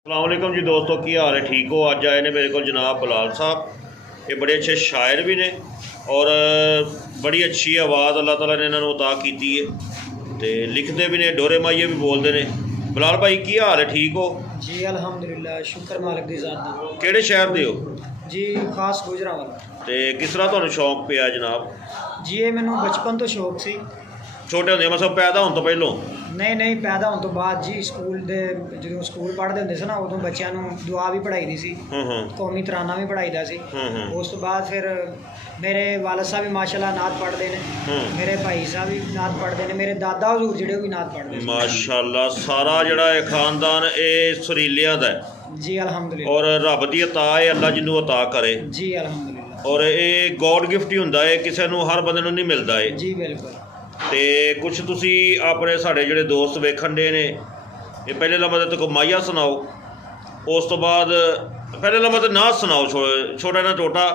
अस्सलाम वालेकुम जी दोस्तों, की हाल है? ठीक हो? अज आए ने मेरे को जनाब बिलाल साहब। ये बड़े अच्छे शायर भी ने और बड़ी अच्छी आवाज़ अल्लाह ताला ने इन्होंने अता की है, तो लिखते भी ने, डोरे माइये भी बोलते हैं। बिलाल भाई की हाल है? ठीक हो जी अल्हम्दुलिल्लाह, शुक्र मालिक दी ज़ात दा। किहड़े शहर दे हो जी खास गुजरांवाला। तो किस तरह तुहानू शौक पिया जनाब? जी ये मैनू बचपन तो शौक सी। छोटे होंदे मतलब पैदा होने तो पहलों? नहीं पैदा होने तो बाद जी। स्कूल दे जो स्कूल पढ़ते होंदे सी ना, उदों बच्चों नू दुआ भी पढ़ाई दी सी, कौमी तराना भी पढ़ाई दा सी। उस तो बाद फिर मेरे वालद साहब भी माशाल्लाह नात पढ़ते हैं, मेरे भाई साहब भी नात पढ़ते हैं, मेरे दादा हजूर जेडे भी नात पढ़ते हैं। माशाल्लाह सारा जिहड़ा ये खानदान ये सुरीलियां दा है जी अल्हम्दुलिल्लाह। और रब दी अता है, अल्लाह जिन्नू अता करे। जी अल्हम्दुलिल्लाह। और ये गॉड गिफ्ट ही हुंदा है, किसी नू हर बंदे नू नहीं मिलता है। जी बिल्कुल। तो कुछ तुसी अपने साढ़े जोड़े दोस्त वेखन डे ने, ये पहले नंबर तो कोई माइया सुनाओ, उस तो बाद पहले नंबर तो नात सुनाओ, छोटा ना टोटा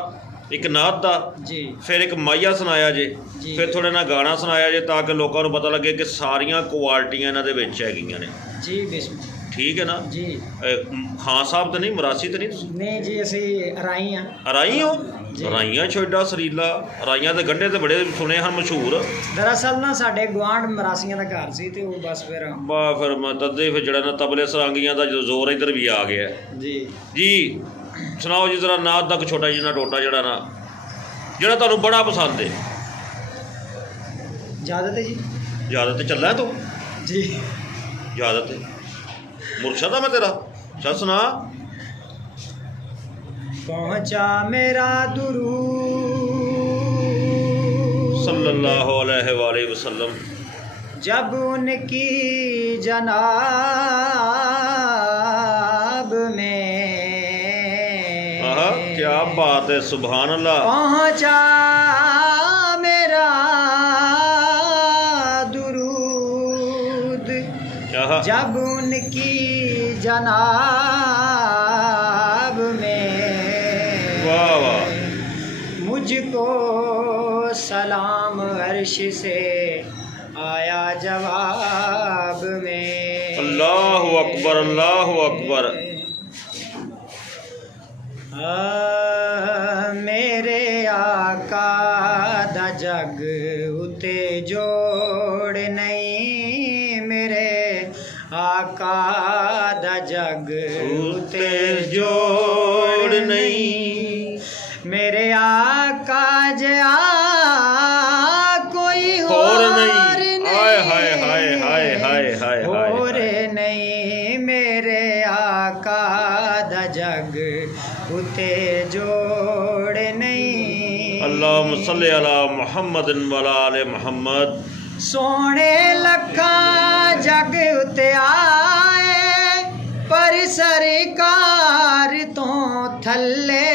एक नात दा जी, फिर एक माइया सुनाया जे, फिर थोड़े ना गाना सुनाया जे, ताकि लोगों को पता लगे कि सारियां क्वालिटियां इन्हां दे विच हैगियां ने। जी बिस्मिल्लाह। ठीक है ना जी खान साहब तो नहीं, मरासी तो नहीं? नहीं जी असी राई हाँ। राई हो? राइयां छोड़ा सरीला, राइयां के गंढे तो बड़े सुने हैं मशहूर। दरअसल ना साडे गुआंढ मरासियां दा घर सी, ते वो बस फिर फिर तदे फिर जड़ा ना तबले सरांगियां का जो जोर इधर भी आ गया जी। जी सुनाओ जी जरा नात तक छोटा जिन्ना टोटा जड़ा ना जड़ा तुहानू बड़ा पसंद है। इजाजत है जी। इजाजत तो चलना है तू? जी इजाजत है मुर्शद मैं तेरा। चल सुना। पहुंचा मेरा दुरूद सल्लल्लाहु अलैहि वसल्लम जब उनकी जनाब में। क्या बात है, सुभान अल्लाह। पहुंचा मेरा दुरूद जब उनकी जनाब में। वाह वाह। मुझको सलाम अर्श से आया जवाब में। अल्लाहु अकबर, अल्लाहु अकबर। मेरे आका दा जग उते जोड़ नहीं, मेरे आका दा जग उते जोड़ नहीं, मेरे आका जया कोई और नहीं। हाय हाय हाय हाय हाय हाय और नहीं, मेरे आका दा जग उते जोड़ नहीं। अल्लाहुम्मा सल्ली अला मुहम्मद व आले मुहम्मद। सोने लखा जग उते आए पर सरकार तो थल्ले।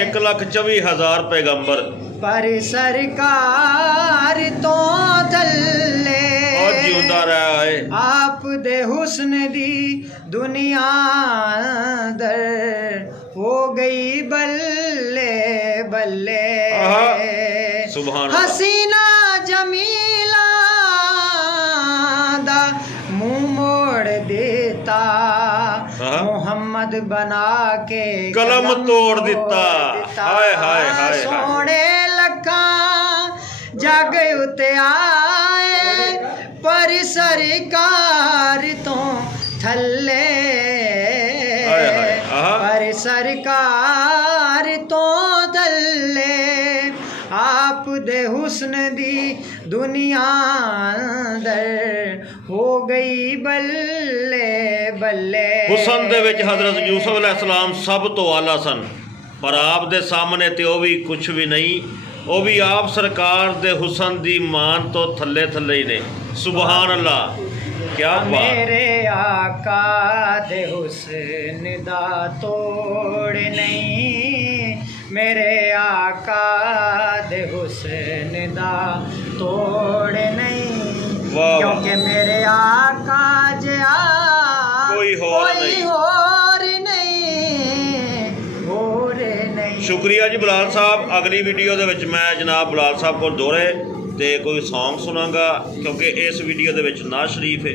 1,24,000 पैगंबर पर सरकार तो थल्ले। और जिंदा रहा है आप दे हुस्न दी दुनिया दर हो गई बल्ले बल्ले। सुभान हसीना जमीला दा मुंह मोड़ देता, मोहम्मद बना के कलम तोड़ दिता। हाय हाय हाय। सोने लखा जग उते आए पर सरकार तो थल्ले। पर सरकार तो थल्ले। आप दे हुस्न दी दुनिया दर हो गई बल्ले बल्ले। हुसन दे विच हज़रत यूसुफ अलैहिस्सलाम सब तो आला सन, पर आप दे सामने ते वो भी कुछ भी नहीं, वो भी आप सरकार दे हुसन दी मान तो थल्ले थल्ले ही ने। सुभान अल्लाह। क्या बात। मेरे आका दे हुस्न दा तोड़ नहीं, मेरे आका दे हुस्न दा तोड़ नहीं। क्योंकि मेरे आका जया कोई और नहीं। शुक्रिया जी बिलाल साहब। अगली वीडियो दे विच मैं जनाब बिलाल साहब को दोहरे तो कोई सॉन्ग सुनांगा, क्योंकि इस वीडियो दे विच ना शरीफ है।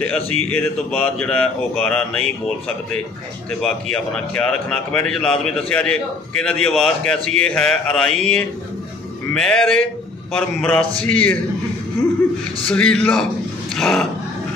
ਤੇ ਅਸੀਂ ਇਹਦੇ ਤੋਂ ਬਾਅਦ ਜਿਹੜਾ ਉਹ ਗਾਣਾ ਨਹੀਂ ਬੋਲ ਸਕਦੇ। ਤੇ ਬਾਕੀ ਆਪਣਾ ਖਿਆਲ ਰੱਖਣਾ। ਕਮੈਂਟ 'ਚ ਲਾਜ਼ਮੀ ਦੱਸਿਆ ਜੇ ਕਿ ਇਹਨਾਂ ਦੀ ਆਵਾਜ਼ ਕੈਸੀ ਹੈ ਅਰਾਈ ਹੈ ਮਹਿਰ ਹੈ ਪਰ ਮਰਾਸੀ ਹੈ ਸਰੀਲਾ। ਹਾਂ